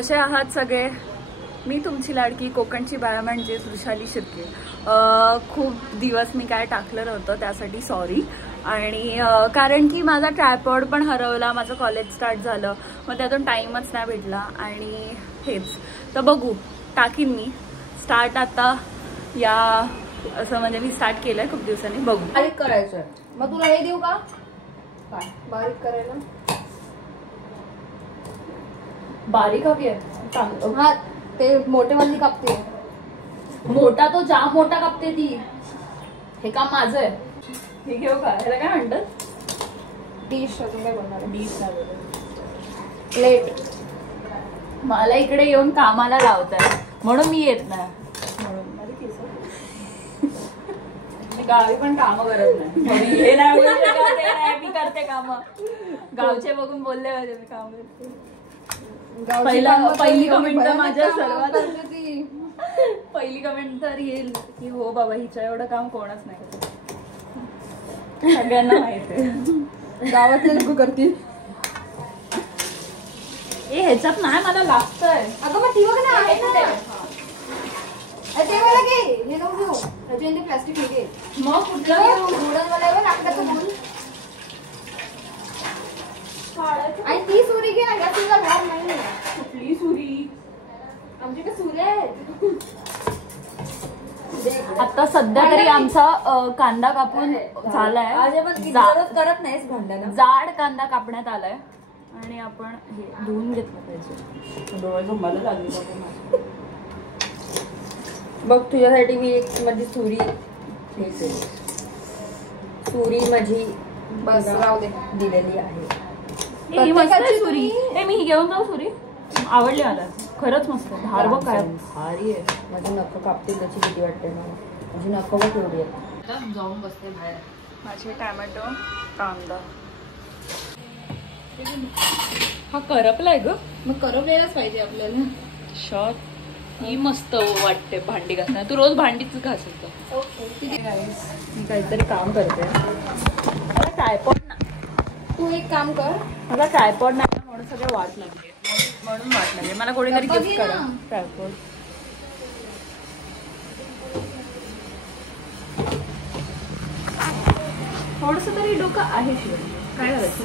कसे आहात सगळे? मी तुमची लाडकी कोकणची बाळा म्हणजे वृषाली शिर्के. खूप दिवस मी काय टाकलं नव्हतं त्यासाठी सॉरी. आणि कारण की माझा ट्रायपॉड पण हरवला, माझं कॉलेज स्टार्ट झालं, मग त्यातून टाईमच नाही भेटला. आणि हेच तर बघू, टाकीन मी स्टार्ट आता या असं, म्हणजे मी स्टार्ट केलंय खूप दिवसांनी. बघू. बारीक करायचं. मग तुला हे देऊ का? काय बारीक करायला? बारीक हवी आहे. हा, ते मोठे वाली कापते. मोठा तो जाम मोठा कापते ती. हे काम माझं आहे. हे घेऊ का? ह्याला काय म्हणतात? डिश. अजून काय बनणार? डिश नाही, प्लेट. मला इकडे येऊन कामाला लावताय म्हणून मी येत नाही. म्हणून मी गावी पण काम करत नाही. हे नाही बोलू शकत, ते नाही, मी करते काम. गावचे बघून बोलले पाहिजे मी काम करते. पहिली कमेंट तर माझ्या सर्वात पहिली कमेंट तर येईल की हो बाबा, हिच्या एवढं काम कोणच नाही करत. सगळ्यांना माहित आहे. गावातले लोक करतील. ए ह्याच्यात नाही, मला लागतंय. अगं मग ती बघ ना, आहे ना ते वाला घे. हे नको घेऊ, त्याच्यामध्ये प्लास्टिक हे घे. मग कुठलं वुडन वाला आहे लाकडाचं म्हणून. आणि ती सुरी घे ना, या तुझा भाग नाही. कुठली सुरी? आमच्याकडे सुऱ्या आहेत. आता सध्या तरी आमचा कांदा कापून झालाय. करत नाहीस भांड्याला. जाड कांदा कापण्यात आलाय आणि आपण हे धुवून घेतलं पाहिजे. डोळे झोंबायला लागले. बघ तुझ्यासाठी मी एक माझी सुरी माझी बस राहू दे दिलेली आहे. सुरी मी ही घेऊन जाऊ. सुरी आवडली मला, खरंच मस्त. धार बघ काय भारी आहे. माझी नख कापतील त्याची किती वाटते मला. माझी नख बघ एवढी आहे. जाऊन बसते बाहेर. माझे टॅमॅटो, कांदा. हा करपलाय ग. मग करपलेलाच पाहिजे आपल्याला. शॉट ही मस्त वाटते भांडी घासताना. तू रोज भांडीच घासत. मी काहीतरी काम करते. मला ट्रायपॉड नाही. तू एक काम कर, मला ट्रायपॉड नाही म्हणून सगळे वाट लागले. म्हणून वाट लागली मला. कोणीतरी गिफ्ट करा ट्रायपॉड. थोडस तरी डोकं आहे शिवाय. काय करायचं?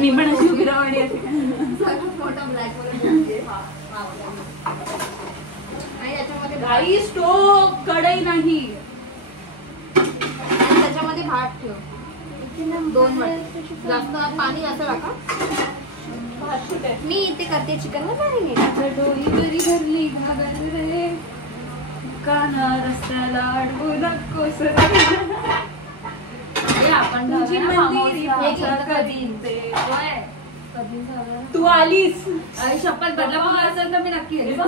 मी पण अशी उभी राहणी आहे. गाई स्टोव कढई नाही. त्याच्यामध्ये भात ठेव. 2 वाटी. जास्त पाणी असं टाका. मी इथे करते चिकन नाही. डोळी बरी भरली घागर रे, काना रस्त्याला अडवू नकोस रे. आपण तू आलीस. शपथ बदलापूरला असेल तर मी नक्की येईल.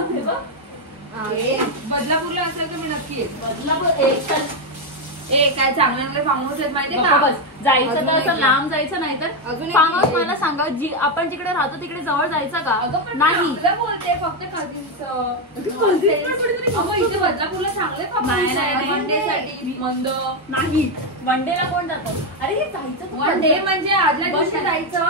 बदलापूरला असेल तर मी नक्की येईल. बदलापूर काय चांगले फार्म हाऊस आहेत माहितीये का? जायचं तर असं लांब जायचं नाही तर फार्म हाऊस. मला सांगा, आपण जिकडे राहतो तिकडे जवळ जायचं का? नाही बोलते फक्त कझिन्स. इथे बदलापूरला चांगले वन डे साठी. मंद नाही. वन डे ला कोण जातो? अरे हे जायचं वन डे म्हणजे आदल्या दिवशी जायचं.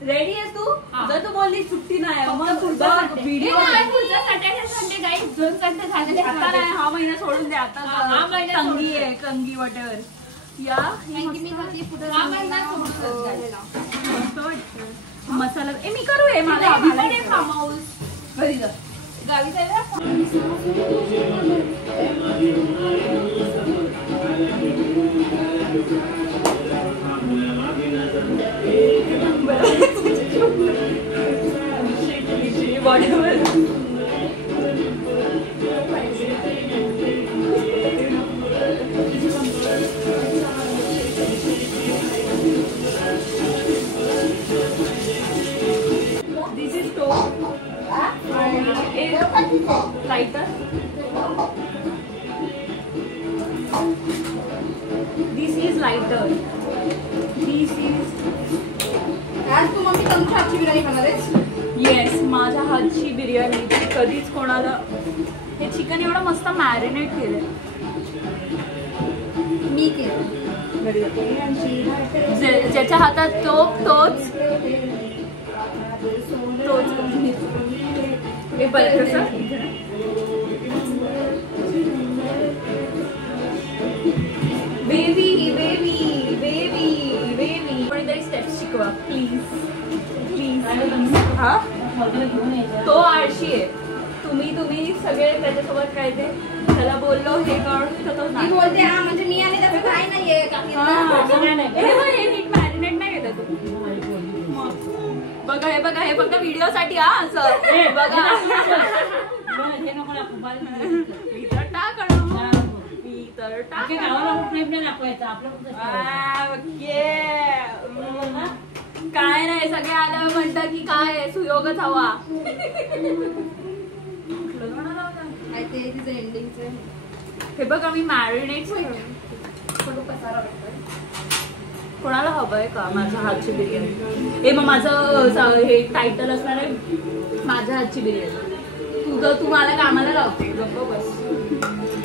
रेडी आहेस तू? जर तू बोलली सुट्टी नाही संडे गाईस 2 संडे झाले. आता नाही, हा महिना सोडून दे. आता हा महिना कंगी आहे, कंगी वॉटेवर. या मसाला मी करू. आहे मला फार्म हाऊस घरी जा. गावी जायला This is stove. Lighter. This is lighter. This is. आज तू मम्मी तुमच्या हातची बिर्याणी खाणार आहेस? येस, माझ्या हातची बिर्याणी. कधीच कोणाला. हे चिकन एवढं मस्त मॅरिनेट केलंय. मी केलं. ज्याच्या हातात तोच हे बरं कसं बेबी बेबी बेबी बेबी कोणीतरी स्टेप्स शिकवा प्लीज प्लीज. हा तो आळशी आहे. तुम्ही सगळे त्याच्यासोबत काय ते त्याला बोललो हे कर मी बोलते हा म्हणजे मी आणि त्याचं काय नाहीये. हे नीट मॅरिनेट नाही घेत तू. बघा हे फक्त व्हिडिओ साठी हा असं बघा. काय नाही सगळे आल्यावर म्हणतात की काय सुयोगच हवा. हे बघा मी मॅरिनेट कोणाला हवंय का माझ्या हातची बिर्याणी. हे मग माझं हे टायटल असणार आहे माझ्या हातची बिर्याणी. तू मला कामाला लावते गप्प बस.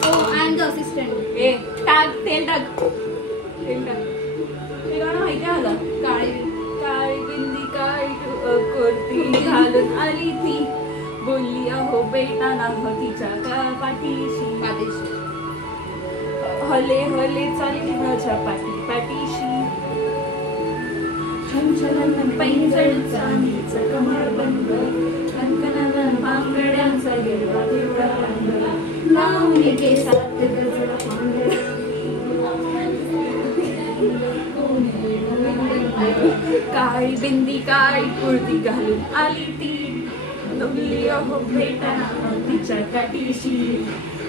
I am the assistant. ए टाक तेल टाक ते गाणं माहिती आहे मला. काळी बिंदी काळी कुर्ती घालून आली ती बोलली अहो बेटा ना हो तिच्या पाठीशी हले हले चालली माझ्या पाठीशी पैंजण चांदीचं कमर बंद कंकणाला बांगड्यांचा हिरवा हिरवा रंग लावून केसात गजरा काळी बिंदी काळी कुर्ती घालून आली ती बोलली अहो बेटा तिच्या काठीशी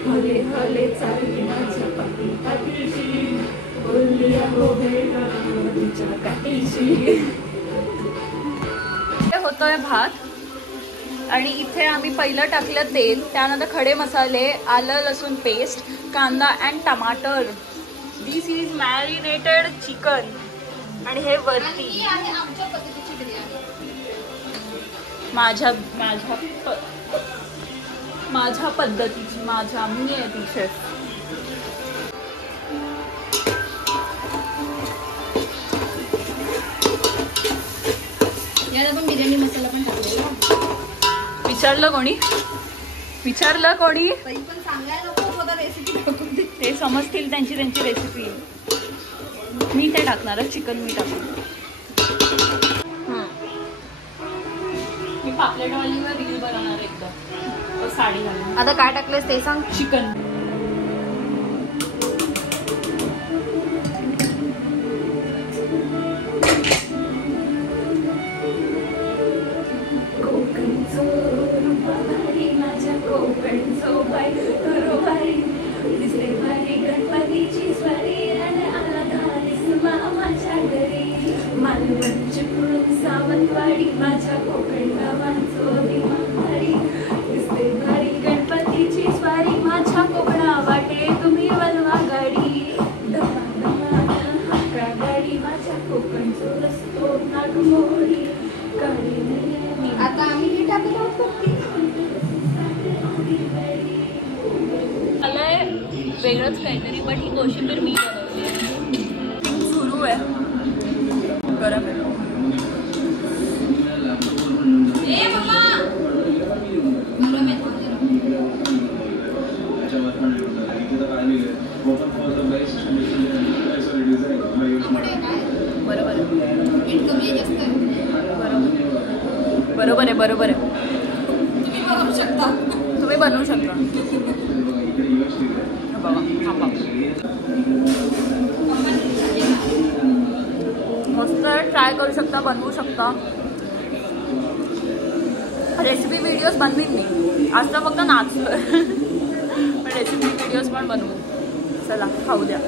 हले हले चालली माझ्या पाठीशी बोलली अहो बेटा तिच्या काठीशी. होतोय भात आणि इथे आम्ही पहिलं टाकलं तेल, त्यानंतर खडे मसाले, आलं लसूण पेस्ट, कांदा अँड टमाटर. दिस इज मॅरिनेटेड चिकन आणि हे वरती आमच्या पद्धतीची बिर्याणी. माझ्या पद्धतीची मी आहे ती शेफ. यात आपण बिर्याणी मसाला पण टाकलेला. विचारलं कोणी तरी पण सांगायला नको होता रेसिपी. ते समजतील त्यांची रेसिपी. मी ते टाकणार चिकन मी टाकणार. मी पापलेटवालीवर रील बनवणार एकदा साडी घालून. आता काय टाकलेस ते सांग. चिकन सावंतवाडी माझ्या कोकण गावांचोरी दिसते भारी गणपतीची स्वारी माझ्या कोकणा वाटे तुम्ही वलवा गाडी हाका गाडी माझ्या कोकणचो रस्तो नागमोडी गाडी. आता आम्ही टाकत आहोत. मला वेगळंच काहीतरी पण ही कोशिंबीर मी बनवली. सुरू आहे गरम आहे. बरोबर आहे. तुम्ही बनवू शकता. मस्त ट्राय करू शकता, बनवू शकता. रेसिपी व्हिडिओज बनवीन मी. आज तर फक्त नाचलोय पण रेसिपी व्हिडिओज पण बनवू. चला खाऊ द्या.